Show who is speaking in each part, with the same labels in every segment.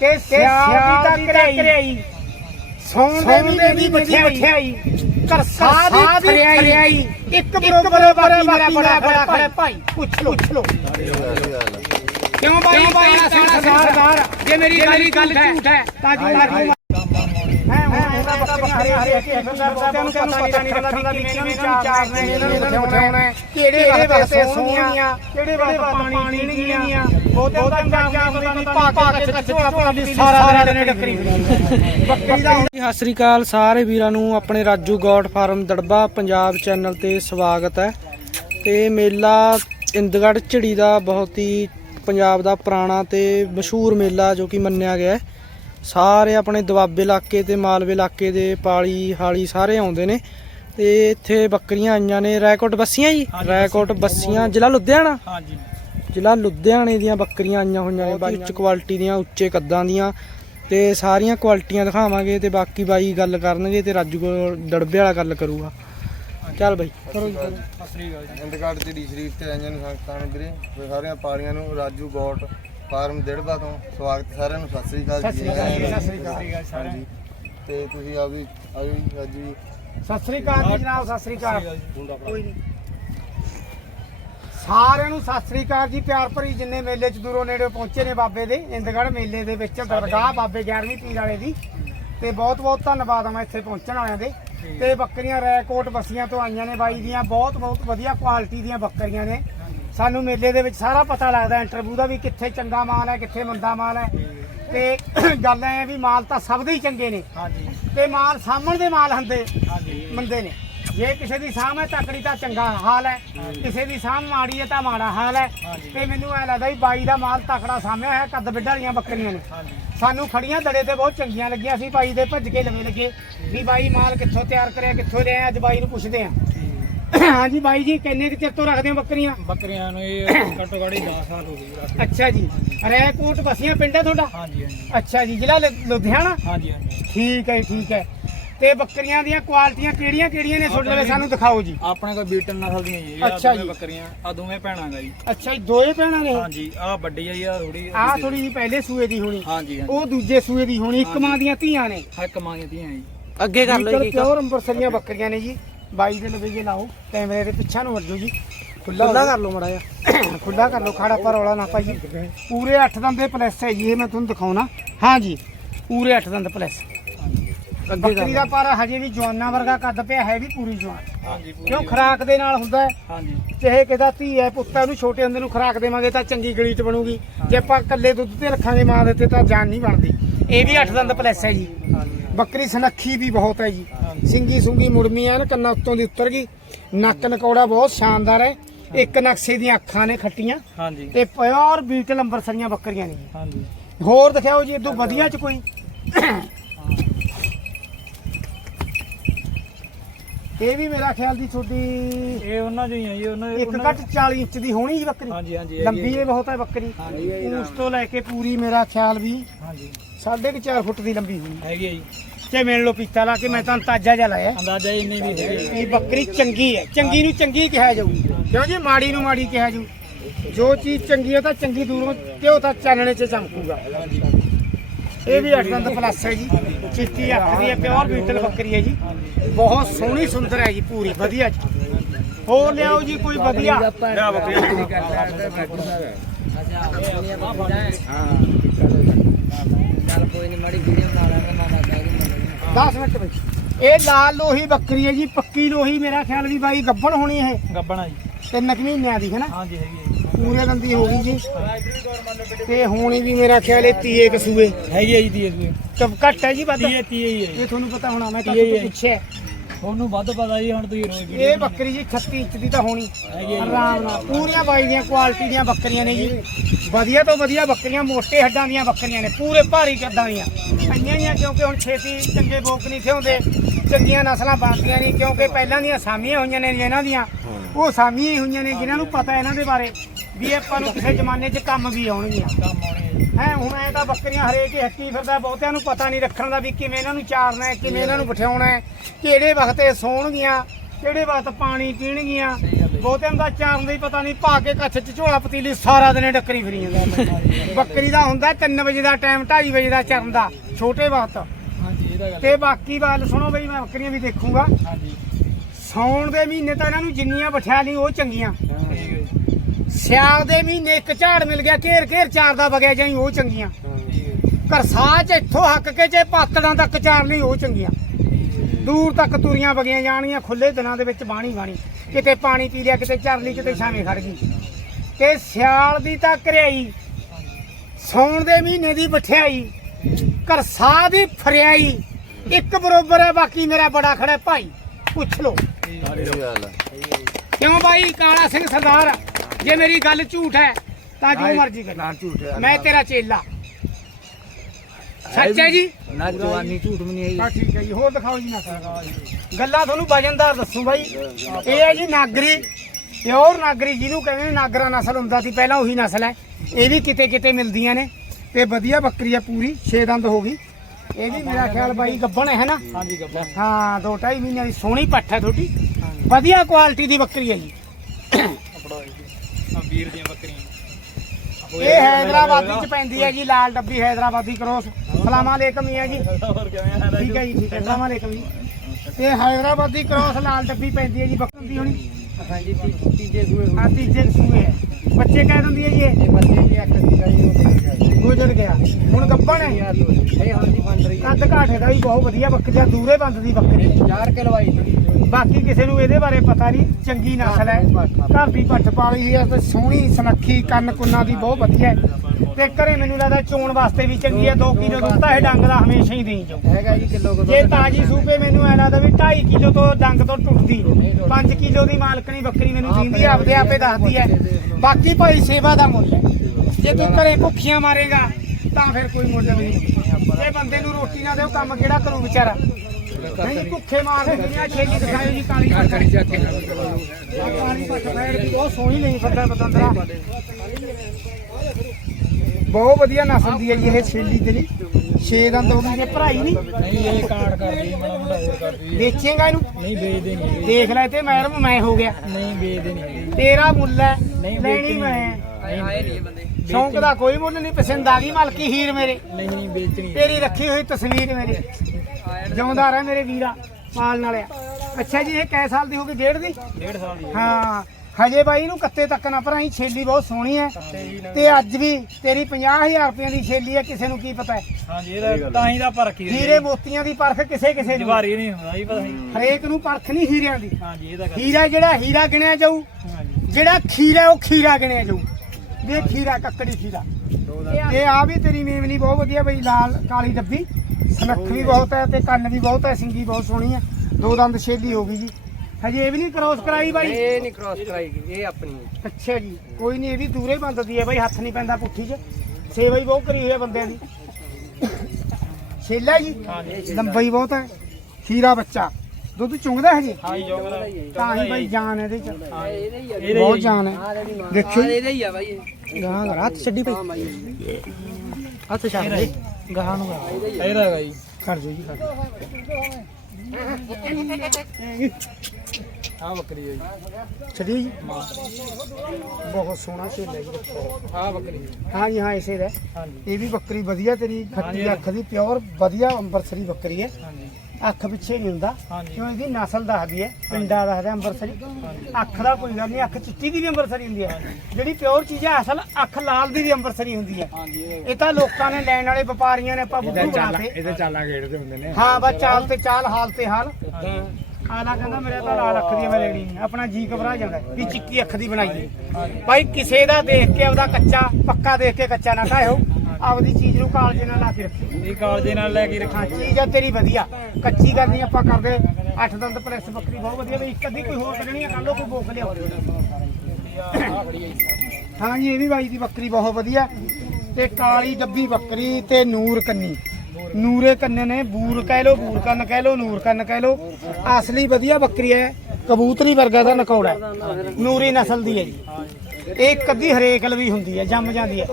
Speaker 1: ਤੇ ਸਿਆਲ ਦੀ ਤੱਕ ਰਹੀ ਸੌਣ ਦੇ ਵੀ ਦੀ ਮਠਿਆਈ ਕਰਸਾ ਦੀ ਖਰਿਆਈ ਇੱਕ ਬਰੋਬਰ ਬਾਕੀ ਮੇਰਾ ਬੜਾ ਬੜਾ ਖੜਾ ਭਾਈ। ਪੁੱਛ ਲੋ ਪੁੱਛ ਲੋ ਕਿਉਂ ਬਾਈ ਸਾਡਾ ਸਰਦਾਰ ਜੇ ਮੇਰੀ ਗੱਲ ਝੂਠ ਹੈ ਤਾਂ ਜੂ ਹੈ ਹੁਣ ਇਹਦਾ ਬੱਕਰੀਆਂ ਹਰੇ ਹਰੇ ਕੇ ਸਰਦਾਰ ਬਹੁਤਿਆਂ ਨੂੰ ਪਤਾ ਨਹੀਂ ਰੱਖਣਾ ਵੀ ਕਿਵੇਂ ਇਹਨਾਂ ਨੂੰ ਚਾਰਨਾ ਇਹਨਾਂ ਨੂੰ ਬਿਠਾਉਣਾ ਹੈ ਕਿਹੜੇ ਵਕਤੇ ਸੋਹਣੀਆਂ ਕਿਹੜੇ ਵਕਤ ਪਾਣੀ ਪੀਣਗੀਆਂ। ਬਹੁਤਿਆਂ ਦਾ ਕੰਮ ਪਤਾ ਨਹੀਂ ਪਾ ਕੇ ਕੱਚੋ ਆਪਣਾ ਵੀ ਸਾਰਾ ਦਿਨ ਡੱਕਰੀ ਬੱਕਰੀ ਦਾ
Speaker 2: ਜੀ, ਸਤਿ ਸ੍ਰੀ ਅਕਾਲ ਸਾਰੇ ਵੀਰਾਂ ਨੂੰ ਆਪਣੇ Raju God farm ਦੜਬਾ Punjab channel ਤੇ ਸਵਾਗਤ ਹੈ। ਤੇ ਮੇਲਾ ਇੰਦਗੜ ਝੜੀ ਦਾ ਬਹੁਤ ਹੀ ਪੰਜਾਬ ਦਾ ਪੁਰਾਣਾ ਤੇ ਮਸ਼ਹੂਰ ਮੇਲਾ ਜੋ ਕਿ ਮੰਨਿਆ ਗਿਆ ਹੈ। ਸਾਰੇ ਆਪਣੇ ਦੁਆਬੇ ਇਲਾਕੇ ਤੇ ਮਾਲਵੇ ਇਲਾਕੇ ਦੇ ਪਾਲੀ ਹਾਲੀ ਸਾਰੇ ਆਉਂਦੇ ਨੇ। ਤੇ ਇੱਥੇ ਬੱਕਰੀਆਂ ਆਈਆਂ ਨੇ ਰੈਕੋਟ ਬੱਸੀਆਂ ਜੀ? ਰੈਕੋਟ ਬੱਸੀਆਂ ਜ਼ਿਲ੍ਹਾ ਲੁਧਿਆਣਾ?
Speaker 1: ਹਾਂਜੀ।
Speaker 2: ਜ਼ਿਲ੍ਹਾ ਲੁਧਿਆਣੇ ਦੀਆਂ ਬੱਕਰੀਆਂ ਆਈਆਂ ਹੋਈਆਂ ਨੇ ਬਾਈ ਉੱਚ ਕੁਆਲਿਟੀ ਦੀਆਂ ਉੱਚੇ ਕੱਦਾਂ ਦੀਆਂ। ਤੇ ਸਾਰੀਆਂ ਕੁਆਲਿਟੀਆਂ ਦਿਖਾਵਾਂਗੇ ਤੇ ਬਾਕੀ ਬਾਈ ਗੱਲ ਕਰਨਗੇ ਤੇ ਰਾਜੂ ਕੋਲ ਦੜਬੇ ਵਾਲਾ ਗੱਲ ਕਰੂਗਾ। ਚੱਲ ਬਾਈ। ਕਰੋ।
Speaker 3: ਇੰਦਗੜ ਡੀ ਸ਼ਰੀਫ ਤੇ ਆਈਆਂ ਨੂੰ ਸੰਗਤਾਂ ਨੂੰ ਵੀਰੇ। ਤੇ ਸਾਰੀਆਂ ਪਾਲੀਆਂ ਨੂੰ ਰਾਜੂ ਗੋਟ ਫਾਰਮ ਡੇੜਬਾ ਤੋਂ ਸਵਾਗਤ ਸਾਰਿਆਂ ਨੂੰ। ਸਤਿ ਸ੍ਰੀ ਅਕਾਲ
Speaker 1: ਜੀ, ਸਤਿ ਸ੍ਰੀ ਅਕਾਲ।
Speaker 3: ਹਾਂਜੀ। ਤੇ ਤੁਸੀਂ ਆ ਵੀ ਆ ਵੀ ਰਾਜੂ ਜੀ।
Speaker 1: ਸਤਿ ਸ੍ਰੀ ਅਕਾਲ ਜੀ ਜਨਾਬ ਸਤਿ ਸ੍ਰੀ ਅਕਾਲ। ਕੋਈ ਨਹੀਂ ਸਾਰਿਆਂ ਨੂੰ ਸਤਿ ਸ੍ਰੀ ਅਕਾਲ ਜੀ ਪਿਆਰ ਭਰੀ ਜਿੰਨੇ ਮੇਲੇ ਚ ਦੂਰੋਂ ਨੇੜੇ ਪਹੁੰਚੇ ਨੇ ਬਾਬੇ ਦੇ ਇੰਦਗੜ ਮੇਲੇ ਦੇ ਵਿੱਚ ਦਰਗਾਹ ਬਾਬੇ 11ਵੀਂ ਪੀਰ ਵਾਲੇ ਦੀ। ਤੇ ਬਹੁਤ ਬਹੁਤ ਧੰਨਵਾਦ ਆ ਮੈਂ ਇੱਥੇ ਪਹੁੰਚਣ ਵਾਲਿਆਂ ਦੇ। ਤੇ ਬੱਕਰੀਆਂ ਰੈਕੋਟ ਬਸੀਆਂ ਤੋਂ ਆਈਆਂ ਨੇ ਬਾਈ ਦੀਆਂ ਬਹੁਤ ਬਹੁਤ ਵਧੀਆ ਕੁਆਲਿਟੀ ਦੀਆਂ ਬੱਕਰੀਆਂ ਨੇ। ਸਾਨੂੰ ਮੇਲੇ ਦੇ ਵਿੱਚ ਸਾਰਾ ਪਤਾ ਲੱਗਦਾ ਇੰਟਰਵਿਊ ਦਾ ਵੀ ਕਿੱਥੇ ਚੰਗਾ ਮਾਲ ਹੈ ਕਿੱਥੇ ਮੰਦਾ ਮਾਲ ਹੈ। ਤੇ ਗੱਲ ਐ ਵੀ ਮਾਲ ਤਾਂ ਸਭ ਦੇ ਹੀ ਚੰਗੇ ਨੇ। ਤੇ ਮਾਲ ਸਾਹਮਣ ਦੇ ਮਾਲ ਹੁੰਦੇ ਮੰਦੇ ਨੇ। ਜੇ ਕਿਸੇ ਦੀ ਸਾਂਭ ਹੈ ਤਕੜੀ ਤਾਂ ਚੰਗਾ ਹਾਲ ਹੈ। ਕਿਸੇ ਦੀ ਸਾਂਭ ਮਾੜੀ ਹੈ ਤਾਂ ਮਾੜਾ ਹਾਲ ਹੈ। ਤੇ ਮੈਨੂੰ ਐ ਲੱਗਦਾ ਵੀ ਬਾਈ ਦਾ ਮਾਲ ਤਕੜਾ ਸਾਹਮਣੇ ਹੋਇਆ ਕੱਦ ਵੱਡ ਵਾਲੀਆਂ ਬੱਕਰੀਆਂ ਨੇ। ਸਾਨੂੰ ਖੜੀਆਂ ਦੜੇ ਤੇ ਬਹੁਤ ਚੰਗੀਆਂ ਲੱਗੀਆਂ। ਸੀ ਬਾਈ ਦੇ ਭੱਜ ਕੇ ਲਵੇ ਲੱਗੇ ਵੀ ਬਾਈ ਮਾਲ ਕਿੱਥੋਂ ਤਿਆਰ ਕਰਿਆ ਕਿੱਥੋਂ ਲਿਆ ਅੱਜ ਬਾਈ ਨੂੰ ਪੁੱਛਦੇ ਆਂ। ਹਾਂਜੀ ਬਾਈ ਜੀ ਕਿੰਨੇ ਕੁ ਚਿਰ ਤੋਂ ਰੱਖਦੇ ਹੋ ਬੱਕਰੀਆਂ?
Speaker 2: ਬੱਕਰੀਆਂ ਨੂੰ ਇਹ ਘੱਟੋ ਘੱਟ 10 ਸਾਲ ਹੋ ਗਏ
Speaker 1: ਅੱਛਾ ਜੀ। ਰੈਕੋਟ ਬਸੀਆਂ ਪਿੰਡ ਹੈ ਤੁਹਾਡਾ?
Speaker 2: ਹਾਂਜੀ ਹਾਂਜੀ।
Speaker 1: ਅੱਛਾ ਜੀ ਜ਼ਿਲ੍ਹਾ ਲੁਧਿਆਣਾ?
Speaker 2: ਹਾਂਜੀ ਹਾਂਜੀ।
Speaker 1: ਠੀਕ ਹੈ ਠੀਕ ਹੈ। ਤੇ ਬੱਕਰੀਆਂ ਦੀਆਂ ਕੁਆਲਿਟੀਆਂ ਕਿਹੜੀਆਂ ਕਿਹੜੀਆਂ ਨੇ? ਤੁਹਾਡੇ ਲਈ ਸਾਨੂੰ ਦਿਖਾਓ ਜੀ।
Speaker 2: ਆਪਣੇ ਕੋਲ ਬੀਟਨ ਨਸਲ ਦੀਆਂ ਜੀ
Speaker 1: ਅੱਛਾ ਜੀ।
Speaker 2: ਬੱਕਰੀਆਂ ਆ ਦੋਵੇਂ ਭੈਣਾਂ ਗਾ ਜੀ।
Speaker 1: ਅੱਛਾ ਜੀ ਦੋਏ ਭੈਣਾਂ ਨੇ?
Speaker 2: ਹਾਂਜੀ ਆ ਵੱਡੀ ਆ ਜੀ ਆ ਥੋੜੀ
Speaker 1: ਆਹ ਥੋੜੀ ਜੀ ਪਹਿਲੇ ਸੂਏ ਦੀ ਹੋਣੀ।
Speaker 2: ਹਾਂਜੀ ਹਾਂਜੀ।
Speaker 1: ਉਹ ਦੂਜੇ ਸੂਏ ਦੀ ਹੋਣੀ ਇੱਕ ਮਾਂ ਦੀਆਂ ਧੀਆਂ ਨੇ।
Speaker 2: ਹੱਕ ਮੰਗਦੀਆਂ ਦੀਆਂ ਜੀ। ਅੱਗੇ
Speaker 1: ਪਿਓਰ ਅੰਬਰਸਰੀਆਂ ਬੱਕਰੀਆਂ ਨੇ ਜੀ। ਬਾਈ ਦੇ ਲਵੇਗੇ ਲਾਓ ਕੈਮਰੇ ਦੇ ਪਿੱਛਾ ਨੂੰ ਵੱਜੋ ਜੀ। ਖੁੱਲਾ
Speaker 2: ਖੁੱਲਾ ਕਰ ਲਓ ਮੜਾ ਜਾ
Speaker 1: ਖੁੱਲਾ ਕਰ ਲਓ ਖਾੜਾ ਪਰ ਰੌਲਾ ਨਾ ਪਾਈ ਪੂਰੇ 8 ਦੰਦ ਦੇ ਪਲੱਸ ਹੈ ਜੀ ਇਹ ਮੈਂ ਤੁਹਾਨੂੰ ਦਿਖਾਉਣਾ। ਹਾਂ ਜੀ ਪੂਰੇ 8 ਦੰਦ ਪਲੱਸ ਬੱਕਰੀ ਦਾ ਪਰ ਹਜੇ ਵੀ ਜਵਾਨਾਂ ਵਰਗਾ ਕੱਦ ਪਿਆ ਹੈ ਵੀ ਪੂਰੀ ਜਵਾਨ।
Speaker 2: ਹਾਂਜੀ
Speaker 1: ਕਿਉਂ ਖਰਾਕ ਦੇ ਨਾਲ ਹੁੰਦਾ ਹੈ?
Speaker 2: ਹਾਂਜੀ।
Speaker 1: ਚਾਹੇ ਕਿਦਾ ਧੀ ਹੈ ਪੁੱਤਾਂ ਨੂੰ ਛੋਟੇ ਹੁੰਦੇ ਨੂੰ ਖਰਾਕ ਦੇਵਾਂਗੇ ਤਾਂ ਚੰਗੀ ਗਲੀਟ ਬਣੂਗੀ। ਜੇ ਆਪਾਂ ਇਕੱਲੇ ਦੁੱਧ ਤੇ ਰੱਖਾਂਗੇ ਮਾਂ ਦੇ ਤੇ ਤਾਂ ਜਾਨ ਨਹੀਂ ਬਣਦੀ। ਇਹ ਵੀ 8 ਦੰਦ ਪਲੱਸ ਹੈ ਜੀ। ਬੱਕਰੀ ਸਨੱਖੀ ਵੀ ਬਹੁਤ ਹੈ ਜੀ। ਸਿੰਗੀ ਸੁੰਗੀ ਮੁੜਮੀ ਹੈ ਨਾ ਕੰਨਾਂ ਉੱਤੋਂ ਦੀ ਉੱਤਰ ਗਈ। ਨੱਕ ਨਕੌੜਾ ਬਹੁਤ ਸ਼ਾਨਦਾਰ ਹੈ। ਇੱਕ ਨਕਸ਼ੇ ਦੀਆਂ ਅੱਖਾਂ ਨੇ ਖੱਟੀਆਂ।
Speaker 2: ਹਾਂਜੀ।
Speaker 1: ਤੇ ਪਿਓਰ ਬੀਟਲ ਅੰਬਰਸਰੀਆਂ ਬੱਕਰੀਆਂ ਨੇ ਜੀ।
Speaker 2: ਹਾਂਜੀ।
Speaker 1: ਹੋਰ ਦਿਖਾਓ ਜੀ ਇਦੋਂ ਵਧੀਆ ਚ ਕੋਈ। ਇਹ ਵੀ ਮੇਰਾ ਖਿਆਲ ਦੀ ਤੁਹਾਡੀ
Speaker 2: ਇਹ ਉਹਨਾਂ ਦੀ ਹੈ ਜੀ ਉਹਨਾਂ
Speaker 1: ਇੱਕ ਘੱਟ 40 ਇੰਚ ਦੀ ਹੋਣੀ ਜੀ ਬੱਕਰੀ।
Speaker 2: ਹਾਂਜੀ ਹਾਂਜੀ
Speaker 1: ਲੰਬੀ ਇਹ ਬਹੁਤ ਹੈ ਬੱਕਰੀ।
Speaker 2: ਹਾਂਜੀ
Speaker 1: ਉਸ ਤੋਂ ਲੈ ਕੇ ਪੂਰੀ ਮੇਰਾ ਖਿਆਲ ਵੀ
Speaker 2: ਹਾਂਜੀ।
Speaker 1: 4.5 ਫੁੱਟ ਦੀ ਲੰਬੀ ਹੋਣੀ।
Speaker 2: ਹੈਗੀ ਹੈ ਜੀ।
Speaker 1: ਤੇ ਮਿਲ ਲੋ ਪੀਤਾ ਲਾ ਕੇ ਮੈਂ ਤਾਂ ਅੰਦਾਜ਼ਾ ਜਿਹਾ ਲਾਇਆ।
Speaker 2: ਅੰਦਾਜ਼ਾ ਇੰਨੀ ਵੀ ਹੈਗੀ ਹੈ
Speaker 1: ਇਹ ਬੱਕਰੀ ਚੰਗੀ ਹੈ। ਚੰਗੀ ਨੂੰ ਚੰਗੀ ਕਿਹਾ ਜਾਊ। ਕਿਉਂ ਜੀ? ਮਾੜੀ ਨੂੰ ਮਾੜੀ ਕਿਹਾ ਜਾਊ। ਜੋ ਚੀਜ਼ ਚੰਗੀ ਹੈ ਤਾਂ ਚੰਗੀ ਦੂਰੋਂ ਕਿਉਂ ਤਾਂ ਚਾਨਣੇ 'ਚ ਚਮਕੂਗਾ। ਇਹ ਵੀ 8 ਦੰਦ ਪਲੱਸ ਹੈ ਜੀ। ਚਿੱਟੀ ਅੱਖ ਦੀ ਹੈ ਪਿਓਰ ਬੀਟਲ ਬੱਕਰੀ ਹੈ ਜੀ। ਬਹੁਤ ਸੋਹਣੀ ਸੁੰਦਰ ਹੈ ਜੀ ਪੂਰੀ ਵਧੀਆ ਜੀ। ਹੋਰ ਲਿਆਓ ਜੀ ਕੋਈ ਵਧੀਆ।
Speaker 2: ਲਿਆ ਬੱਕਰੀ
Speaker 4: ਚੱਲ ਕੋਈ ਨਹੀਂ ਮੜੀ ਵੀਡੀਓ ਬਣਾ ਲਾਂਗੇ ਮਾਮਾ ਕਹਿ ਦੂੰ
Speaker 1: 10 ਮਿੰਟ ਵਿੱਚ ਇਹ ਲਾਲ ਲੋਹੀ ਬੱਕਰੀ ਹੈ ਜੀ ਪੱਕੀ ਲੋਹੀ ਮੇਰਾ ਖਿਆਲ ਵੀ ਬਾਈ ਗੱਬਣ ਹੋਣੀ ਇਹ।
Speaker 2: ਗੱਬਣਾ ਜੀ।
Speaker 1: ਤਿੰਨ ਕੁ ਮਹੀਨਿਆਂ ਦੀ ਹੈ ਨਾ?
Speaker 2: ਹਾਂਜੀ ਹੈਗੀ ਹੈ ਜੀ।
Speaker 1: ਪੂਰੇ ਦੰਦੀ ਹੋ ਗਈ ਜੀ। ਤੇ ਹੋਣੀ ਵੀ ਮੇਰਾ ਖਿਆਲ ਇਹ ਤੀਏ ਕਸੂਏ
Speaker 2: ਹੈਗੀ ਜੀ ਤੀਏ ਸੂਏ।
Speaker 1: ਚੁੱਪ ਘੱਟ ਹੈ ਜੀ ਵੱਧ?
Speaker 2: ਤੀਏ ਤੀਏ ਹੀ ਹੈ
Speaker 1: ਇਹ ਤੁਹਾਨੂੰ ਪਤਾ ਹੋਣਾ ਮੈਂ ਤੁਹਾਨੂੰ। ਪੁੱਛਿਆ।
Speaker 2: ਤੁਹਾਨੂੰ ਵੱਧ ਪਤਾ ਜੀ ਹੁਣ ਤੁਸੀਂ ਰੋਜ਼
Speaker 1: ਇਹ ਬੱਕਰੀ ਜੀ 36 ਇੰਚ ਦੀ ਤਾਂ ਹੋਣੀ। ਆਰਾਮ ਨਾਲ ਪੂਰੀਆਂ ਬਾਈ ਦੀਆਂ ਕੁਆਲਿਟੀ ਦੀਆਂ ਬੱਕਰੀਆਂ ਨੇ ਜੀ। ਵਧੀਆ ਤੋਂ ਵਧੀਆ ਬੱਕਰੀਆਂ ਮੋਟੇ ਹੱਡਾਂ ਦੀਆਂ ਬੱਕਰੀਆਂ ਨੇ ਪੂਰੇ ਭਾਰੀ ਕੱਦਾਂ ਦੀਆਂ। ਅੰਨੀਆਂ ਹੀ ਆ ਕਿਉਂਕਿ ਹੁਣ ਛੇਤੀ ਚੰਗੇ ਬੋਕ ਨਹੀਂ ਥੇ ਹੁੰਦੇ ਚੰਗੀਆਂ ਨਸਲਾਂ ਬਣਦੀਆਂ ਨਹੀਂ ਕਿਉਂਕਿ ਪਹਿਲਾਂ ਦੀਆਂ ਸਾਮੀਆਂ ਹੋਈਆਂ ਨੇ ਇਹਨਾਂ ਦੀਆਂ। ਉਹ ਸਾਮੀਆਂ ਹੀ ਹੋਈਆਂ ਨੇ ਜਿਨ੍ਹਾਂ ਨੂੰ ਪਤਾ ਇਹਨਾਂ ਦੇ ਬਾਰੇ ਵੀ ਆਪਾਂ ਨੂੰ ਕਿਸੇ ਜ਼ਮਾਨੇ 'ਚ ਕੰਮ ਵੀ ਆਉਣਗੀਆਂ
Speaker 2: ਹੈ
Speaker 1: ਹੁਣ ਐ ਤਾਂ ਬੱਕਰੀਆਂ ਹਰੇਕ ਹੀ ਹੱਕੀ ਫਿਰਦਾ ਬਹੁਤਿਆਂ ਨੂੰ ਪਤਾ ਨਹੀਂ ਰੱਖਣ ਦਾ ਵੀ ਕਿਵੇਂ ਇਹਨਾਂ ਨੂੰ ਚਾਰਨਾ ਹੈ ਕਿਵੇਂ ਇਹਨਾਂ ਨੂੰ ਬਿਠਾਉਣਾ ਹੈ ਕਿਹੜੇ ਵਕਤ ਇਹ ਸੌਣਗੀਆਂ ਕਿਹੜੇ ਵਕਤ ਪਾਣੀ ਪੀਣਗੀਆਂ ਬਹੁਤਿਆਂ ਦਾ ਚਾਰਨ ਦਾ ਹੀ ਪਤਾ ਨਹੀਂ ਪਾ ਕੇ ਕੱਛ ਚ ਝੋਲਾ ਪਤੀਲੀ ਸਾਰਾ ਦਿਨ ਡੱਕਰੀ ਫਿਰੀ ਜਾਂਦਾ। ਬੱਕਰੀ ਦਾ ਹੁੰਦਾ 3 ਵਜੇ ਦਾ ਟਾਈਮ 2:30 ਵਜੇ ਦਾ ਚਰਨ ਦਾ ਛੋਟੇ ਵਕਤ।
Speaker 2: ਹਾਂਜੀ ਇਹਦਾ ਗੱਲ
Speaker 1: ਤੇ ਬਾਕੀ ਗੱਲ ਸੁਣੋ ਬਈ ਮੈਂ ਬੱਕਰੀਆਂ ਵੀ ਦੇਖੂੰਗਾ।
Speaker 2: ਹਾਂਜੀ।
Speaker 1: ਸੌਣ ਦੇ ਮਹੀਨੇ ਤਾਂ ਇਹਨਾਂ ਨੂੰ ਜਿੰਨੀਆਂ ਬਿਠਾ ਲਈ ਉਹ ਚੰਗੀਆਂ। ਸਿਆਲ ਦੇ ਮਹੀਨੇ ਇੱਕ ਝਾੜ ਮਿਲ ਗਿਆ ਘੇਰ ਘੇਰ ਚਾਰ ਦਾ ਵਗਿਆ ਜਾਈ ਉਹ ਚੰਗੀਆਂ। ਕਰਸਾਂ ਚ ਇੱਥੋਂ ਹੱਕ ਕੇ ਜੇ ਪਾਤੜਾਂ ਤੱਕ ਚਾਰ ਲਈ ਉਹ ਚੰਗੀਆਂ। ਦੂਰ ਤੱਕ ਤੁਰੀਆਂ ਵਗੀਆਂ ਜਾਣੀਆਂ ਖੁੱਲੇ ਦਿਨਾਂ ਦੇ ਵਿੱਚ ਬਾਣੀ ਬਾਣੀ। ਕਿਤੇ ਪਾਣੀ ਪੀ ਲਿਆ ਕਿਤੇ ਚਰ ਲਈ ਕਿਤੇ ਛਾਵੇਂ ਖੜ ਗਈ। ਤੇ ਸਿਆਲ ਦੀ ਤਾਂ ਘਰਿਆਈ ਸੌਣ ਦੇ ਮਹੀਨੇ ਦੀ ਮਠਿਆਈ ਕਰਸਾ ਦੀ ਫਰਿਆਈ। ਇੱਕ ਬਰੋਬਰ ਹੈ ਬਾਕੀ ਮੇਰਾ ਬੜਾ ਖੜਾ ਭਾਈ ਪੁੱਛ ਲਓ। ਕਿਉਂ ਭਾਈ ਕਾਲਾ ਸਿੰਘ ਸਰਦਾਰ ਜੇ ਮੇਰੀ ਗੱਲ ਝੂਠ ਹੈ ਤਾਂ ਜੋ ਮਰਜ਼ੀ ਕਰ।
Speaker 3: ਨਾ ਝੂਠ ਹੈ
Speaker 1: ਮੈਂ ਤੇਰਾ ਚੇਲਾ। ਸੱਚ ਹੈ ਜੀ?
Speaker 4: ਨਾ ਜਵਾਨੀ ਝੂਠ ਵੀ ਨਹੀਂ
Speaker 1: ਹਾਂ ਠੀਕ ਹੈ ਜੀ ਹੋਰ ਦਿਖਾਓ ਜੀ ਨਾ। ਗੱਲਾਂ ਤੁਹਾਨੂੰ ਵਜਨਦਾਰ ਦੱਸੂ ਬਾਈ। ਇਹ ਹੈ ਜੀ ਨਾਗਰੀ ਪਿਓਰ ਨਾਗਰੀ ਜਿਹਨੂੰ ਕਹਿੰਦੇ ਨਾਗਰਾ ਨਸਲ ਹੁੰਦਾ ਸੀ ਪਹਿਲਾਂ ਉਹੀ ਨਸਲ ਹੈ। ਇਹ ਵੀ ਕਿਤੇ ਕਿਤੇ ਮਿਲਦੀਆਂ ਨੇ। ਤੇ ਵਧੀਆ ਬੱਕਰੀ ਆ ਪੂਰੀ 6 ਦੰਦ ਹੋ ਗਈ। ਇਹ ਵੀ ਮੇਰਾ ਖਿਆਲ ਬਾਈ ਗੱਬਣ ਹੈ ਨਾ?
Speaker 2: ਹਾਂਜੀ ਗੱਬਾ
Speaker 1: ਹਾਂ ਦੋ ਢਾਈ ਮਹੀਨਿਆਂ ਦੀ ਸੋਹਣੀ ਪੱਠ ਹੈ ਤੁਹਾਡੀ। ਵਧੀਆ ਕੁਆਲਿਟੀ ਦੀ ਬੱਕਰੀ ਹੈ ਜੀ।
Speaker 2: ਆਪਣਾ ਆ ਵੀਰ ਦੀਆਂ ਬੱਕਰੀਆਂ।
Speaker 1: ਇਹ ਹੈਦਰਾਬਾਦੀ ਚ ਪੈਂਦੀ ਹੈ ਜੀ ਲਾਲ ਡੱਬੀ ਹੈਦਰਾਬਾਦੀ ਕ੍ਰੋਸ ਸਲਾਮ ਅਲੈਕਮ ਹੀ ਹੈ ਜੀ।
Speaker 2: ਹੋਰ ਕਿਵੇਂ ਆ
Speaker 1: ਠੀਕ ਹੈ ਜੀ ਠੀਕ ਹੈ ਸਲਾਮ ਅਲੈਕਮ ਜੀ। ਤੇ ਹੈਦਰਾਬਾਦੀ ਕ੍ਰੋਸ ਲਾਲ ਡੱਬੀ ਪੈਂਦੀ ਹੈ ਜੀ ਬੱਕਰੀ ਦੀ ਹੋਣੀ।
Speaker 4: ਹਾਂਜੀ ਤੀਜੇ ਸੂਏ
Speaker 1: ਆ ਤੀਜੇ ਸੂਏ। ਹੈ ਬੱਚੇ ਕਹਿ ਦਿੰਦੀ ਹੈ ਜੀ ਇਹ।
Speaker 4: ਇਹ ਬੱਚੇ ਦੀ ਅੱਖ ਸੀਗਾ ਜੀ ਉਹ
Speaker 1: ਗੁਜ਼ਰ ਗਿਆ। ਹੁਣ ਗੱਬਣ ਹੈ।
Speaker 4: ਇਹ ਹਾਂ ਦੀ ਬਣ ਰਹੀ।
Speaker 1: ਕੱਦ ਘਾਟੇ ਦਾ ਵੀ ਬਹੁਤ ਵਧੀਆ ਬੱਕਰੀ ਆ ਦੂਰੇ ਬੰਦ ਦੀ ਬੱਕਰੀ
Speaker 4: 4 ਕਿਲੋ ਆਈ ਥੋੜੀ
Speaker 1: ਬਾਕੀ ਕਿਸੇ ਨੂੰ ਇਹਦੇ ਬਾਰੇ ਪਤਾ ਨਹੀਂ ਚੰਗੀ ਨਸਲ ਹੈ। ਘਰ ਦੀ ਪੱਠ ਪਾਲੀ। ਹੈ ਤੇ ਸੋਹਣੀ ਸੁਨੱਖੀ ਕੰਨ ਕੁੰਨਾਂ ਦੀ ਬਹੁਤ ਵਧੀਆ ਹੈ। ਤੇ ਘਰੇ ਮੈਨੂੰ ਲੱਗਦਾ ਚੋਣ ਵਾਸਤੇ ਵੀ ਚੰਗੀ ਹੈ 2 ਕਿਲੋ ਦੁੱਧ ਤਾਂ ਇਹ ਡੰਗ ਦਾ ਹਮੇਸ਼ਾ ਹੀ ਦੇਈ ਜਾਊ।
Speaker 4: ਹੈਗਾ ਜੀ ਕਿਲੋ ਕੋ
Speaker 1: ਜੇ ਤਾਜੀ ਸੂਪੇ ਮੈਨੂੰ ਐ ਲੱਗਦਾ ਵੀ 2.5 ਕਿਲੋ ਤੋਂ ਡੰਗ ਤੋਂ ਟੁੱਟਦੀ 5 ਕਿਲੋ ਦੀ ਮਾਲਕਣੀ ਬੱਕਰੀ ਮੈਨੂੰ ਦਿੰਦੀ ਆਪਦੇ ਆਪੇ ਦੱਸਦੀ ਹੈ। ਬਾਕੀ ਭਾਈ ਸੇਵਾ ਦਾ ਮੁੱਲ ਹੈ। ਜੇ ਤੂੰ ਘਰੇ ਭੁੱਖੀਆਂ ਮਾਰੇਗਾ ਤਾਂ ਫਿਰ ਕੋਈ ਮੁੱਲ ਨਹੀਂ। ਜੇ ਬੰਦੇ ਨੂੰ ਰੋਟੀ ਨਾ ਦੇਓ ਕੰਮ ਕਿਹੜਾ ਕਰੂ ਵਿਚਾਰਾ? ਨਹੀਂ ਭੁੱਖੇ ਮਾਰਦੇ ਦੁਨੀਆ ਛੇਲੀ ਦਿਖਾਇਓ ਜੀ ਕਾਲੀ ਪੱਟ ਆਹ ਕਾਲੀ ਪੱਟ ਫੈੜ ਦੀ ਬਹੁਤ ਸੋਹਣੀ ਨਹੀਂ ਫਿਰਦਾ ਬਤੰਦਰਾ। ਬਹੁਤ ਵਧੀਆ ਨਸਲ ਦੀ ਹੈ ਜੀ ਇਹ ਛੇਲੀ ਤੇਰੀ ਛੇ ਦੰਦ ਗਈ ਜੇ ਭਰਾਈ ਨਹੀਂ।
Speaker 2: ਨਹੀਂ ਇਹ ਕਾਰਡ ਕਰਦੀ ਮਾੜਾ ਮੋਟਾ ਹੋਰ ਕਰਦੀ
Speaker 1: ਵੇਚੇਗਾ ਇਹਨੂੰ?
Speaker 2: ਨਹੀਂ ਵੇਚਦੇ ਨਹੀਂ
Speaker 1: ਦੇਖ ਲੈ ਤੇ ਮੈਡਮ ਮੈਂ ਹੋ ਗਿਆ।
Speaker 2: ਨਹੀਂ ਵੇਚਦੇ ਨਹੀਂ
Speaker 1: ਤੇਰਾ ਮੁੱਲ ਹੈ
Speaker 2: ਨਹੀਂ
Speaker 1: ਲੈਣੀ ਮੈਂ।
Speaker 2: ਨਹੀਂ
Speaker 4: ਆਏ ਨਹੀਂ ਬੰਦੇ।
Speaker 1: ਸ਼ੌਂਕ ਦਾ ਕੋਈ ਮੁੱਲ ਨਹੀਂ ਪਸੰਦ ਆ ਗਈ ਮਲਕੀ ਹੀਰ ਮੇਰੇ।
Speaker 2: ਨਹੀਂ ਨਹੀਂ ਵੇਚਣੀ
Speaker 1: ਤੇਰੀ ਰੱਖੀ ਹੋਈ ਤਸਵੀਰ ਮੇਰੀ। ਜਿਉਂਦਾ ਰਹਿ ਮੇਰੇ ਵੀਰਾ ਪਾਲਣ ਵਾਲਿਆ ਅੱਛਾ ਜੀ ਇਹ ਕੈ ਸਾਲ ਦੀ ਹੋ ਗਈ? ਡੇਢ ਦੀ?
Speaker 2: ਡੇਢ ਸਾਲ ਦੀ
Speaker 1: ਹਾਂ। ਹਜੇ ਬਾਈ ਨੂੰ ਕੱਤੇ ਤੱਕ ਨਾ ਭਰਾਈ ਛੇਲੀ ਬਹੁਤ ਸੋਹਣੀ ਹੈ। ਤੇ ਅੱਜ ਵੀ ਤੇਰੀ 50000 ਰੁਪਏ ਦੀ ਛੇਲੀ ਹੈ ਕਿਸੇ ਨੂੰ ਕੀ ਪਤਾ ਹੈ?
Speaker 2: ਹਾਂਜੀ ਇਹਦਾ ਤਾਂ ਹੀ ਦਾ ਪਰਖ ਹੀ
Speaker 1: ਹੀਰੇ ਮੋਤੀਆਂ ਦੀ ਪਰਖ ਕਿਸੇ ਕਿਸੇ ਨੂੰ।
Speaker 2: ਜਵਾਰੀ ਨਹੀਂ ਹੁੰਦਾ ਜੀ ਪਤਾ ਨਹੀਂ।
Speaker 1: ਹਰੇਕ ਨੂੰ ਪਰਖ ਨਹੀਂ ਹੀਰਿਆਂ ਦੀ।
Speaker 2: ਹਾਂਜੀ ਇਹਦਾ ਗੱਲ
Speaker 1: ਹੀਰਾ ਜਿਹੜਾ ਹੀਰਾ ਗਿਣਿਆ ਜਾਊ ਜਿਹੜਾ ਖੀਰਾ ਉਹ ਖੀਰਾ ਗਿਣਿਆ ਜਾਊ। ਇਹ ਖੀਰਾ ਕੱਕੜੀ ਖੀਰਾ। ਇਹ ਆ ਵੀ ਤੇਰੀ ਮੇਮਨੀ ਬਹੁਤ ਵਧੀਆ ਬਈ ਲਾਲ ਕਾਲੀ ਡੱਬੀ। ਸਨੱਖ ਵੀ ਬਹੁਤ ਹੈ ਤੇ ਕੰਨ ਵੀ ਬਹੁਤ ਹੈ ਸਿੰਗੀ ਬਹੁਤ ਸੋਹਣੀ ਹੈ। ਦੋ ਦੰਦ ਛੇਲੀ ਹੋ ਗਈ ਜੀ। ਹਜੇ ਇਹ ਵੀ ਨਹੀਂ ਕ੍ਰੋਸ ਕਰਾਈ ਬਾਈ?
Speaker 4: ਇਹ ਨਹੀਂ ਕ੍ਰਾਸ ਕਰਾਈ ਗਈ ਇਹ ਆਪਣੀ ਹੈ।
Speaker 1: ਅੱਛਾ ਜੀ ਕੋਈ ਨਹੀਂ ਇਹ ਵੀ ਦੂਰੇ ਬੰਦਦੀ ਹੈ ਬਾਈ ਹੱਥ ਨਹੀਂ ਪੈਂਦਾ ਪੁੱਠੀ 'ਚ। ਸੇਵਾ ਹੀ ਬਹੁਤ ਕਰੀ ਹੋਈ ਹੈ ਬੰਦਿਆਂ ਦੀ। ਛੇਲਾ ਜੀ ਲੰਬਾਈ ਬਹੁਤ ਹੈ। ਖੀਰਾ ਬੱਚਾ। ਦੁੱਧ ਚੁੰਗਦਾ ਹੈ ਜੀ
Speaker 2: ਹਾਂਜੀ
Speaker 1: ਤਾਂ ਹੀ ਬਾਈ ਜਾਨ ਇਹਦੇ 'ਚ। ਬਹੁਤ ਜਾਨ ਹੈ। ਦੇਖਿਓ
Speaker 4: ਆਹ ਇਹਦੇ ਹੀ ਆ ਬਾਈ। ਇਹ
Speaker 1: ਗਾਂ ਰਾਤ ਛੱਡੀ ਪਈ। ਹੱਥ ਛੱਡ ਦੇ। ਗਾਂ ਨੂੰ ਕਰ।
Speaker 2: ਇਹਦਾ ਹੈਗਾ ਜੀ।
Speaker 1: ਕਰ ਜੋ ਜੀ ਕਰ
Speaker 2: ਆਹ ਬੱਕਰੀ ਹੈ ਜੀ।
Speaker 1: ਛੱਡੀ ਜੀ। ਬਹੁਤ ਸੋਹਣਾ ਛੇਲਾ ਜੀ ਬੱਕਰਾ।
Speaker 2: ਆਹ ਬੱਕਰੀ
Speaker 1: ਹਾਂ ਜੀ। ਹਾਂ ਇਸੇ ਦਾ। ਇਹ ਵੀ ਬੱਕਰੀ ਵਧੀਆ ਤੇਰੀ ਖੱਟੀ। ਅੱਖ ਦੀ ਪਿਓਰ ਵਧੀਆ ਅੰਬਰਸਰੀ ਬੱਕਰੀ ਹੈ। ਅੱਖ ਪਿੱਛੇ ਨਹੀਂ ਹੁੰਦਾ।
Speaker 2: ਹਾਂਜੀ।
Speaker 1: ਕਿਉਂ ਇਹਦੀ ਨਸਲ ਦੱਸਦੀ ਹੈ ਪਿੰਡਾ ਦੱਸਦਾ ਅੰਬਰਸਰੀ ਅੱਖ ਦਾ ਕੋਈ ਗੱਲ ਨਹੀਂ ਅੱਖ ਚਿੱਟੀ ਦੀ ਵੀ ਅੰਬਰਸਰੀ ਹੁੰਦੀ ਹੈ। ਜਿਹੜੀ ਪਿਓਰ ਚੀਜ਼ ਹੈ ਅਸਲ ਅੱਖ ਲਾਲ ਦੀ ਵੀ ਅੰਬਰਸਰੀ ਹੁੰਦੀ ਹੈ।
Speaker 2: ਹਾਂਜੀ ਇਹ
Speaker 1: ਇਹ ਤਾਂ ਲੋਕਾਂ ਨੇ ਲੈਣ ਵਾਲੇ ਵਪਾਰੀਆਂ ਨੇ ਆਪਾਂ ਬੁੱਧੂ ਬਣਾਤੇ।
Speaker 3: ਇਹਦੇ ਚਾਲਾਂ ਖੇਡਦੇ ਹੁੰਦੇ ਨੇ।
Speaker 1: ਹਾਂ ਬਸ ਚਾਲ ਤੇ ਚਾਲ ਹਾਲ ਤੇ ਹਾਲ। ਆਲਾ ਕਹਿੰਦਾ ਮੇਰੇ ਤਾਂ ਲਾਲ ਅੱਖ ਦੀ ਮੈਂ ਲੈਣੀ ਨਹੀਂ ਆਪਣਾ ਜੀ ਘਬਰਾ ਜਾਂਦਾ ਹੈ ਵੀ ਚਿੱਟੀ ਅੱਖ ਦੀ ਬਣਾਈਏ ਭਾਈ ਕਿਸੇ ਦਾ ਦੇਖ ਕੇ ਆਪਦਾ ਕੱਚਾ ਪੱਕਾ ਦੇਖ ਕੇ ਕੱਚਾ ਨਾ ਖਾਇਓ। ਆਪਦੀ ਚੀਜ਼ ਨੂੰ ਕਾਲਜੇ ਨਾਲ ਲਾ ਕੇ ਰੱਖਿਓ
Speaker 2: ਇਹ ਕਾਲਜੇ ਨਾਲ ਲੈ ਕੇ ਰੱਖੀ।
Speaker 1: ਹਾਂ ਚੀਜ਼ ਆ ਤੇਰੀ ਵਧੀਆ। ਕੱਚੀ ਗੱਲ ਨਹੀਂ ਆਪਾਂ ਕਰਦੇ। ਅੱਠ ਦੰਦ ਪ੍ਰੈਸ ਬੱਕਰੀ ਬਹੁਤ ਵਧੀਆ। ਵੀ ਇੱਕ ਅੱਧੀ ਕੋਈ ਹੋਰ ਕੱਢਣੀ ਆ ਕੱਲ ਨੂੰ ਕੋਈ ਬੋਕ ਲਿਆਓ।
Speaker 2: ਹੈ ਜੀ
Speaker 1: ਇਹ ਵੀ ਬਾਈ ਦੀ ਬੱਕਰੀ ਬਹੁਤ ਵਧੀਆ। ਤੇ ਕਾਲੀ ਡੱਬੀ ਬੱਕਰੀ ਤੇ ਨੂਰ ਕੰਨੀ। ਨੂਰੇ ਕੰਨੇ ਨੇ ਬੂਰ ਕਹਿ ਲੋ ਬੂਰ ਕੰਨ ਕਹਿ ਲੋ ਨੂਰ ਕੰਨ ਕਹਿ ਲੋ ਅਸਲੀ ਵਧੀਆ ਬੱਕਰੀ ਹੈ। ਕਬੂਤਰੀ ਵਰਗਾ ਦਾ ਨਕੌੜਾ ਹੈ। ਨੂਰੀ ਨਸਲ ਦੀ ਹੈ ਜੀ। ਇਹ ਕਦੀ ਹਰੇਕ ਲਵੀ ਹੁੰਦੀ ਹੈ ਜੰਮ ਜਾਂਦੀ ਹੈਂ।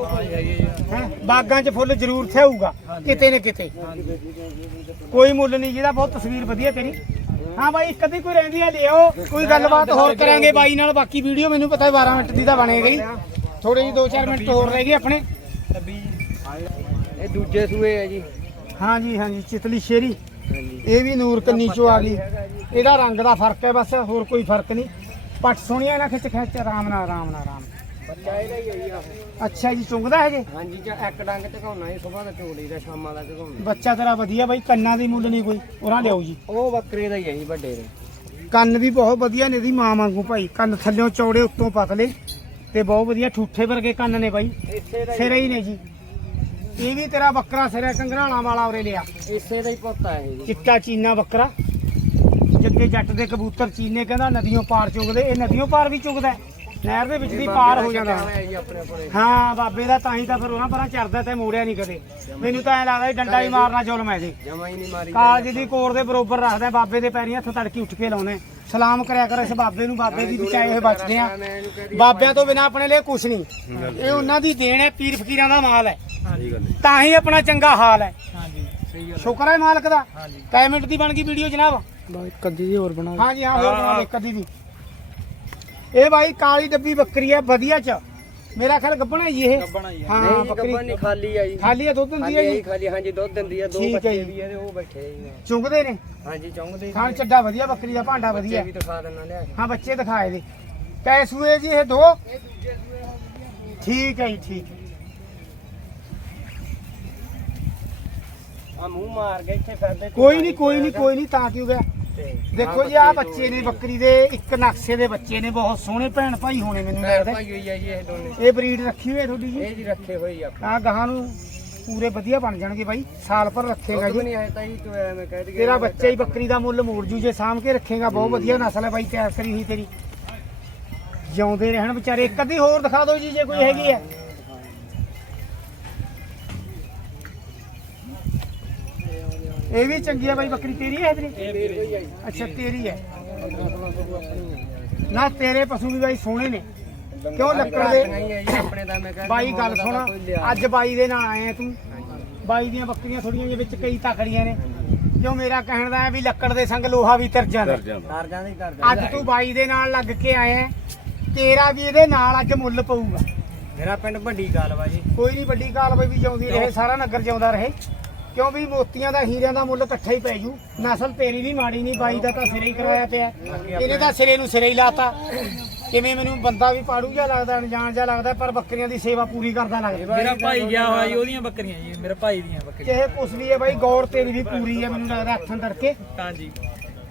Speaker 1: ਬਾਗਾਂ 'ਚ ਫੁੱਲ ਜ਼ਰੂਰ ਥਿਆਊਗਾ ਕਿਤੇ ਨਾ ਕਿਤੇ। ਕੋਈ ਮੁੱਲ ਨਹੀਂ ਜਿਹਦਾ ਬਹੁਤ ਤਸਵੀਰ ਵਧੀਆ ਤੇਰੀ। ਹਾਂ ਬਾਈ ਅੱਧੀ ਕੋਈ ਰਹਿੰਦੀ ਹੈ ਲਿਓ ਕੋਈ ਗੱਲਬਾਤ ਹੋਰ ਕਰਾਂਗੇ ਬਾਈ ਨਾਲ ਬਾਕੀ ਵੀਡੀਓ ਮੈਨੂੰ ਪਤਾ 12 ਮਿੰਟ ਦੀ ਤਾਂ ਬਣੇ ਗਈ। ਥੋੜੇ ਜਿਹੀ 2-4 ਮਿੰਟ ਹੋਰ ਰਹਿ ਗਏ ਆਪਣੇ।
Speaker 4: ਇਹ ਦੂਜੇ ਸੂਏ ਹੈ ਜੀ।
Speaker 1: ਹਾਂ ਜੀ ਹਾਂ ਜੀ ਚਿਤਲੀ ਸ਼ੇਰੀ। ਇਹ ਵੀ ਨੂਰ ਕੰਨੀ ਚੋਂ ਆ ਗਈ। ਇਹਦਾ ਰੰਗ ਦਾ ਫ਼ਰਕ ਹੈ ਬਸ ਹੋਰ ਕੋਈ ਫ਼ਰਕ ਨਹੀਂ। ਪੱਟ ਸੋਹਣੀਆਂ ਨਾ ਖਿੱਚ ਖਿੱਚ ਆਰਾਮ ਨਾਲ ਆਰਾਮ ਨਾਲ ਆਰਾਮ
Speaker 4: ਬੱਚਾ ਇਹਦਾ ਹੀ ਹੈ।
Speaker 1: ਅੱਛਾ ਜੀ ਚੁੰਗਦਾ ਹੈ ਜੀ?
Speaker 4: ਹਾਂਜੀ ਜਾਂ ਇੱਕ ਡੰਗ ਝਕਾਉਣਾ ਜੀ ਸਵੇਰ ਦਾ ਝੋਲੀ ਦਾ ਸ਼ਾਮਾਂ ਦਾ ਝਕਾਉਣਾ।
Speaker 1: ਬੱਚਾ ਤੇਰਾ ਵਧੀਆ ਬਾਈ ਕੰਨਾਂ ਦੀ ਮੁੱਲ ਨਹੀਂ ਕੋਈ ਉਹਨਾਂ ਲਿਆਓ ਜੀ।
Speaker 4: ਉਹ ਬੱਕਰੇ ਦਾ ਹੀ ਹੈ ਜੀ ਵੱਡੇ ਦੇ।
Speaker 1: ਕੰਨ ਵੀ ਬਹੁਤ ਵਧੀਆ ਨੇ ਇਹਦੀ ਮਾਂ ਵਾਂਗੂ ਭਾਈ ਕੰਨ ਥੱਲਿਓਂ ਚੌੜੇ ਉੱਤੋਂ ਪਤਲੇ ਤੇ ਬਹੁਤ ਵਧੀਆ ਠੂਠੇ ਵਰਗੇ ਕੰਨ ਨੇ ਬਾਈ।
Speaker 4: ਇਸੇ ਦਾ
Speaker 1: ਸਿਰੇ ਹੀ ਨੇ ਜੀ। ਇਹ ਵੀ ਤੇਰਾ ਬੱਕਰਾ ਸਿਰੇ ਕੰਗਰਾਣਾ ਵਾਲਾ ਉਰੇ ਲਿਆ।
Speaker 4: ਹੀ ਇਸੇ ਦਾ ਹੀ ਪੁੱਤ ਹੈ ਇਹ ਜੀ।
Speaker 1: ਚਿੱਟਾ ਚੀਨਾ ਬੱਕਰਾ। ਜੱਗੇ ਜੱਟ ਦੇ ਕਬੂਤਰ ਚੀਨੇ ਕਹਿੰਦਾ ਨਦੀਆਂ ਪਾਰ ਚੁਗਦੇ ਇਹ ਨਦੀਆਂ ਪਾਰ ਵੀ ਚੁਗਦਾ ਹੈ। ਨਹਿਰ ਦੇ ਵਿੱਚ ਦੀ ਪਾਰ ਹੋ ਜਾਂਦਾ।
Speaker 4: ਹੈ
Speaker 1: ਬਾਬੇ ਦਾ ਤਾਂ ਹੀ ਤਾਂ ਫਿਰ ਉਹਨਾਂ ਪਰਾਂ ਚੜਦਾ ਤੇ ਮੋੜਿਆ ਨਹੀਂ ਕਦੇ। ਮੈਨੂੰ ਤਾਂ ਐ ਲੱਗਦਾ ਡੰਡਾ ਹੀ ਮਾਰਨਾ ਜ਼ੁਲਮ ਹੈ ਜੀ।
Speaker 4: ਜਮਾ ਹੀ ਨਹੀਂ ਮਾਰੀ
Speaker 1: ਕਾਲਜ ਦੀ ਕੋਰ ਦੇ ਬਰੋਬਰ ਰੱਖਦਾ ਬਾਬੇ ਦੇ ਪੈਰੀਂ ਹੱਥ ਤੜਕੀ ਉੱਠ ਕੇ ਲਾਉਣੇ ਸਲਾਮ ਕਰਿਆ ਕਰ ਇਸ ਬਾਬੇ ਨੂੰ ਬਾਬੇ ਦੀ ਬਚਾਏ ਹੋਏ ਬਚਦੇ ਆ। ਬਾਬਿਆਂ ਤੋਂ ਬਿਨਾ ਆਪਣੇ ਲਈ ਕੁਛ ਨਹੀਂ। ਇਹ ਉਹਨਾਂ ਦੀ ਦੇਣ ਹੈ ਪੀਰ ਫਕੀਰਾਂ ਦਾ ਮਾਲ ਹੈ। ਤਾਂ ਹੀ ਆਪਣਾ ਚੰਗਾ ਹਾਲ ਹੈ। ਸ਼ੁਕਰ ਹੈ ਮਾਲਕ ਦਾ। ਕੈ ਮਿੰਟ ਦੀ ਬਣ ਗਈ ਵੀਡੀਓ ਜਨਾਬ।
Speaker 2: ਬਾਈ ਕੱਦੀ ਦੀ ਹੋਰ ਬਣਾ
Speaker 1: ਹਾਂਜੀ ਹਾਂ ਹੋਰ ਬਣਾ ਇੱਕ ਅੱਧੀ ਵੀ ਇਹ ਬਾਈ ਕਾਲੀ ਡੱਬੀ ਬੱਕਰੀ ਹੈ ਵਧੀਆ ਚ। ਮੇਰਾ ਖਿਆਲ ਗੱਬਣਾ ਜੀ ਇਹ। ਹਾਂ
Speaker 4: ਨਹੀਂ
Speaker 1: ਬੱਕਰੀ।
Speaker 4: ਗੱਬਨ ਨਹੀਂ ਖਾਲੀ ਆ ਜੀ।
Speaker 1: ਖਾਲੀ ਹੈ ਦੁੱਧ ਦਿੰਦੀ ਹੈ
Speaker 4: ਆ ਜੀ। ਖਾਲੀ ਹਾਂਜੀ ਦੁੱਧ ਦਿੰਦੀ ਆ ਦੋ
Speaker 1: ਠੀਕ ਹੈ
Speaker 4: ਬੱਚੇ
Speaker 1: ਜੀ।
Speaker 4: ਵੀ ਆ ਤੇ ਉਹ ਬੈਠੇ ਜੀ।
Speaker 1: ਚੁੰਗਦੇ ਨੇ।
Speaker 4: ਹਾਂਜੀ ਚੌਂਕਦੇ
Speaker 1: ਖਾਣ ਚੱਡਾ ਵਧੀਆ ਬੱਕਰੀ ਦਾ ਭਾਂਡਾ
Speaker 4: ਬੱਚੇ
Speaker 1: ਵਧੀਆ।
Speaker 4: ਵੀ ਦਿਖਾ ਦੇਣਾ ਲਿਆ ਕੇ।
Speaker 1: ਹਾਂ ਬੱਚੇ ਦਿਖਾਏ ਦੇ ਕੈ ਸੂਏ ਜੀ ਇਹ ਦੋ। ਠੀਕ ਹੈ ਜੀ ਠੀਕ ਹੈ
Speaker 4: ਆ ਮੂੰਹ ਮਾਰ ਕੇ ਇੱਥੇ ਫਿਰਦੇ
Speaker 1: ਕੋਈ ਨਹੀਂ ਕੋਈ ਨਹੀਂ ਕੋਈ ਨਹੀਂ ਤਾਂ ਕਿਉਂ ਗਿਆ? ਦੇਖੋ ਜੀ ਆ ਬੱਚੇ ਨੇ ਬੱਕਰੀ ਦੇ ਇੱਕ ਨਕਸ਼ੇ ਦੇ ਬੱਚੇ ਨੇ ਬਹੁਤ ਸੋਹਣੇ ਭੈਣ ਭਾਈ ਹੋਣੇ ਮੈਨੂੰ ਲੱਗਦਾ।
Speaker 4: ਭਾਈ ਹੋਈ ਆ ਜੀ ਇਹ ਦੋਨੇ।
Speaker 1: ਇਹ ਬਰੀਡ ਰੱਖੀ ਹੋਈ ਹੈ ਤੁਹਾਡੀ ਜੀ?
Speaker 4: ਇਹ ਜੀ ਰੱਖੇ ਹੋਈ ਆ
Speaker 1: ਆ ਗਾਹਾਂ ਨੂੰ ਪੂਰੇ ਵਧੀਆ ਬਣ ਜਾਣਗੇ ਬਾਈ ਸਾਲ ਭਰ ਰੱਖੇਗਾ ਜੀ।
Speaker 4: ਨਹੀਂ ਆਇਆ ਤਾਂ ਤੂੰ ਐਵੇਂ ਕਹਿ ਦਈਏ
Speaker 1: ਤੇਰਾ ਬੱਚਾ ਹੀ ਬੱਕਰੀ ਦਾ ਮੁੱਲ ਮੋੜ ਜੂ ਜੇ ਸਾਂਭ ਕੇ ਰੱਖੇਗਾ ਬਹੁਤ ਵਧੀਆ ਨਸਲ ਹੈ ਬਾਈ ਤਿਆਰ ਕਰੀ ਹੋਈ ਤੇਰੀ। ਜਿਉਂਦੇ ਰਹਿਣ ਵਿਚਾਰੇ ਇੱਕ ਅੱਧੀ ਹੋਰ ਦਿਖਾ ਦਿਓ ਜੀ ਜੇ ਕੋਈ ਹੈਗੀ ਹੈ। ਇਹ ਵੀ ਚੰਗੀ ਹੈ ਬਾਈ ਬੱਕਰੀ ਤੇਰੀ ਹੈ ਤੇਰੀ ਅੱਛਾ ਤੇਰੀ ਹੈ। ਨਾ ਤੇਰੇ ਪਸ਼ੂ ਵੀ ਬਾਈ ਸੋਹਣੇ ਨੇ। ਕਿਉਂ ਲੱਕੜ ਦੇ? ਬਾਈ ਗੱਲ ਸੁਣ ਅੱਜ ਬਾਈ ਦੇ ਨਾਲ ਆਏ ਆ ਤੂੰ। ਬਾਈ ਦੀਆਂ ਬੱਕਰੀਆਂ ਥੋੜੀਆਂ ਜਿਹੀ ਵਿੱਚ ਕਈ ਤਕੜੀਆਂ ਨੇ। ਕਿਉਂ ਮੇਰਾ ਕਹਿਣ ਦਾ ਹੈ ਵੀ ਲੱਕੜ ਦੇ ਸੰਗ ਲੋਹਾ ਵੀ ਤਰ ਜਾਂਦਾ
Speaker 4: ਕਰ ਜਾਂਦੇ। ਕਰ
Speaker 1: ਅੱਜ ਤੂੰ ਬਾਈ ਦੇ ਨਾਲ ਲੱਗ ਕੇ ਆਇਆ ਤੇਰਾ ਵੀ ਇਹਦੇ ਨਾਲ ਅੱਜ ਮੁੱਲ ਪਊਗਾ।
Speaker 4: ਮੇਰਾ ਪਿੰਡ ਵੱਡੀ ਕਾਲਵਾ ਜੀ।
Speaker 1: ਕੋਈ ਨਹੀਂ ਵੱਡੀ ਕਾਲਬਾਈ ਵੀ ਜਿਉਂਦੀ ਰਹੇ ਸਾਰਾ ਨਗਰ ਜਿਉਂਦਾ ਰਹੇ। ਕਿਉਂ ਵੀ ਮੋਤੀਆਂ ਦਾ ਹੀਰਿਆਂ ਦਾ ਮੁੱਲ ਇਕੱਠਾ ਹੀ ਪੈ ਜੂ। ਨਸਲ ਤੇਰੀ ਵੀ ਮਾੜੀ ਨਹੀਂ ਬਾਈ ਦਾ ਤਾਂ ਸਿਰੇ ਹੀ ਕਰਾਇਆ ਪਿਆ। ਇਹਨੇ ਤਾਂ ਸਿਰੇ ਨੂੰ ਸਿਰੇ ਹੀ ਲਾਤਾ। ਕਿਵੇਂ ਮੈਨੂੰ ਬੰਦਾ ਵੀ ਪਾੜੂ ਜਿਹਾ ਲੱਗਦਾ ਅਣਜਾਣ ਜਿਹਾ ਲੱਗਦਾ ਪਰ ਬੱਕਰੀਆਂ ਦੀ ਸੇਵਾ ਪੂਰੀ ਕਰਦਾ ਲੱਗਦਾ।
Speaker 5: ਮੇਰਾ ਭਾਈ ਗਿਆ ਹੋਇਆ ਜੀ ਉਹਦੀਆਂ ਬੱਕਰੀਆਂ ਜੀ ਮੇਰੇ ਭਾਈ ਦੀਆਂ ਬੱਕਰੀਆਂ।
Speaker 1: ਚਾਹੇ ਕੁਛ ਵੀ ਹੈ ਬਾਈ ਗੌਰ ਤੇਰੀ ਵੀ ਪੂਰੀ ਹੈ ਮੈਨੂੰ ਲੱਗਦਾ ਹੱਥਾਂ ਤੜਕੇ।
Speaker 5: ਹਾਂਜੀ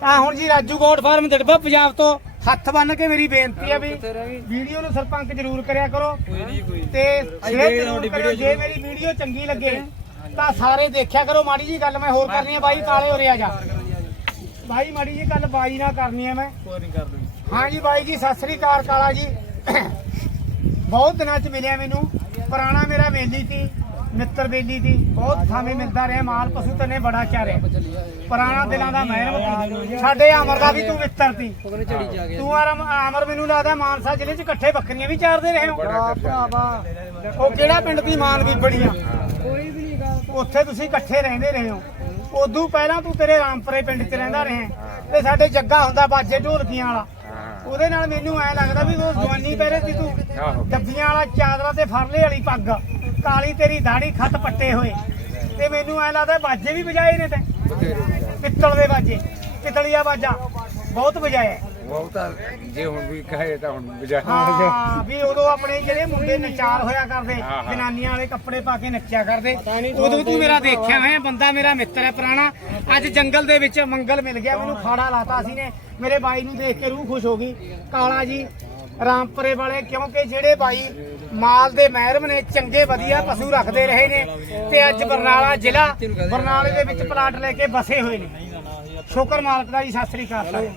Speaker 1: ਤਾਂ ਹੁਣ ਜੀ ਰਾਜੂ ਗੌਡ ਫਾਰਮ ਦੜਬਾ ਪੰਜਾਬ ਤੋਂ ਹੱਥ ਬੰਨ ਕੇ ਮੇਰੀ ਬੇਨਤੀ ਹੈ ਵੀ ਵੀਡੀਓ ਨੂੰ ਸਰਪੰਚ ਜ਼ਰੂਰ ਕਰਿਆ ਕਰੋ। ਤੇ ਸ਼ੇਅਰ ਜ਼ਰੂਰ ਕਰਿਓ ਜੇ ਮੇਰੀ ਵੀਡੀਓ ਚੰਗੀ ਲੱਗੇ ਤਾਂ ਸਾਰੇ ਦੇਖਿਆ ਕਰੋ ਮਾੜੀ ਜੀ ਗੱਲ ਮੈਂ ਹੋਰ ਕਰਨੀ ਹੈ ਬਾਈ ਕਾਲੇ ਹੋ ਰਿਹਾ ਜਾ। ਬਾਈ ਮਾੜੀ ਜੀ ਗੱਲ ਬਾਈ ਨਾਲ ਕਰਨੀ ਹੈ ਮੈਂ।
Speaker 5: ਕੋਈ ਨਹੀਂ ਕਰ ਦੂੰ
Speaker 1: ਹਾਂ ਜੀ ਬਾਈ ਜੀ ਸਤਿ ਸ੍ਰੀ ਅਕਾਲ ਕਾਲਾ ਜੀ। ਬਹੁਤ ਦਿਨਾਂ ਚ ਮਿਲਿਆ ਮੈਨੂੰ। ਪੁਰਾਣਾ ਮੇਰਾ ਬੇਲੀ ਸੀ ਮਿੱਤਰ ਬੇਲੀ ਸੀ। ਬਹੁਤ ਥਾਵੇਂ ਮਿਲਦਾ ਰਿਹਾ ਮਾਲ ਪਸ਼ੂ ਤਨੇ ਬੜਾ ਚਾਰਿਆ। ਪੁਰਾਣਾ ਦਿਲਾਂ ਦਾ ਮਹਿਰਮਤੀ ਸਾਡੇ ਅਮਰ ਦਾ ਵੀ ਤੂੰ ਮਿੱਤਰ ਸੀ। ਤੂੰ ਆਰਮ ਅਮਰ ਮੈਨੂੰ ਲੱਗਦਾ ਮਾਨਸਾ ਜ਼ਿਲ੍ਹੇ ਚ ਇਕੱਠੇ ਬੱਕਰੀਆਂ ਵੀ ਚਾਰਦੇ ਰਹੇ ਹੋ। ਉਹ ਕਿਹੜਾ ਪਿੰਡ ਦੀ ਮਾਨ ਵੀ ਬੜੀਆਂ
Speaker 4: ਕੋਈ ਵੀ ਨਹੀਂ ਗੱਲ
Speaker 1: ਉੱਥੇ ਤੁਸੀਂ ਇਕੱਠੇ ਰਹਿੰਦੇ ਰਹੇ ਹੋ। ਉਦੋਂ ਪਹਿਲਾਂ ਤੂੰ ਤੇਰੇ ਰਾਮਪੁਰੇ ਪਿੰਡ 'ਚ ਰਹਿੰਦਾ ਰਹੇ। ਤੇ ਸਾਡੇ ਜੱਗਾ ਹੁੰਦਾ ਬਾਜੇ ਢੋਲਕੀਆਂ ਵਾਲਾ। ਉਹਦੇ ਨਾਲ ਮੈਨੂੰ ਐ ਲੱਗਦਾ ਵੀ ਉਹ ਜਵਾਨੀ ਪਹਿਰੇ ਸੀ ਤੂੰ। ਡੱਬੀਆਂ ਵਾਲਾ ਚਾਦਰਾ ਤੇ ਫਰਲੇ ਵਾਲੀ ਪੱਗ। ਕਾਲੀ ਤੇਰੀ ਦਾੜੀ ਖੱਤ ਪੱਟੇ ਹੋਏ। ਤੇ ਮੈਨੂੰ ਐ ਲੱਗਦਾ ਬਾਜੇ ਵੀ ਵਜਾਏ ਨੇ ਤੈਂ। ਪਿੱਤਲ ਦੇ ਬਾਜੇ। ਪਿੱਤਲੀਆ ਬਾਜਾ। ਬਹੁਤ ਵਜਾਇਆ।
Speaker 6: ਬਹੁਤਾ ਜੇ ਹੁਣ ਵੀ ਕਹੇ ਤਾਂ ਹੁਣ ਬਜਾ
Speaker 1: ਹਾਂ ਵੀ ਉਦੋਂ ਆਪਣੇ ਜਿਹੜੇ ਮੁੰਡੇ ਨਚਾਰ ਹੋਇਆ ਕਰਦੇ ਜਨਾਨੀਆਂ ਵਾਲੇ ਕੱਪੜੇ ਪਾ ਕੇ ਨੱਚਿਆ ਕਰਦੇ ਉਦੋਂ ਤੂੰ ਮੇਰਾ ਦੇਖਿਆ ਹੈ ਬੰਦਾ ਮੇਰਾ ਮਿੱਤਰ ਹੈ ਪੁਰਾਣਾ। ਅੱਜ ਜੰਗਲ ਦੇ ਵਿੱਚ ਮੰਗਲ ਮਿਲ ਗਿਆ ਮੈਨੂੰ ਖਾੜਾ ਲਾਤਾ ਸੀ ਨੇ। ਮੇਰੇ ਬਾਈ ਨੂੰ ਦੇਖ ਕੇ ਰੂਹ ਖੁਸ਼ ਹੋ ਗਈ। ਕਾਲਾ ਜੀ ਰਾਮਪੁਰੇ ਵਾਲੇ ਕਿਉਂਕਿ ਜਿਹੜੇ ਬਾਈ ਮਾਲ ਦੇ ਮਹਿਰਮ ਨੇ ਚੰਗੇ ਵਧੀਆ ਪਸ਼ੂ ਰੱਖਦੇ ਰਹੇ ਨੇ ਤੇ ਅੱਜ ਬਰਨਾਲਾ ਜ਼ਿਲ੍ਹਾ ਬਰਨਾਲੇ ਦੇ ਵਿੱਚ ਪਲਾਟ ਲੈ ਕੇ ਬਸੇ ਹੋਏ ਨੇ। ਸ਼ੁਕਰ ਮਾਲਕ ਦਾ ਜੀ ਸਤਿ ਸ੍ਰੀ ਅਕਾਲ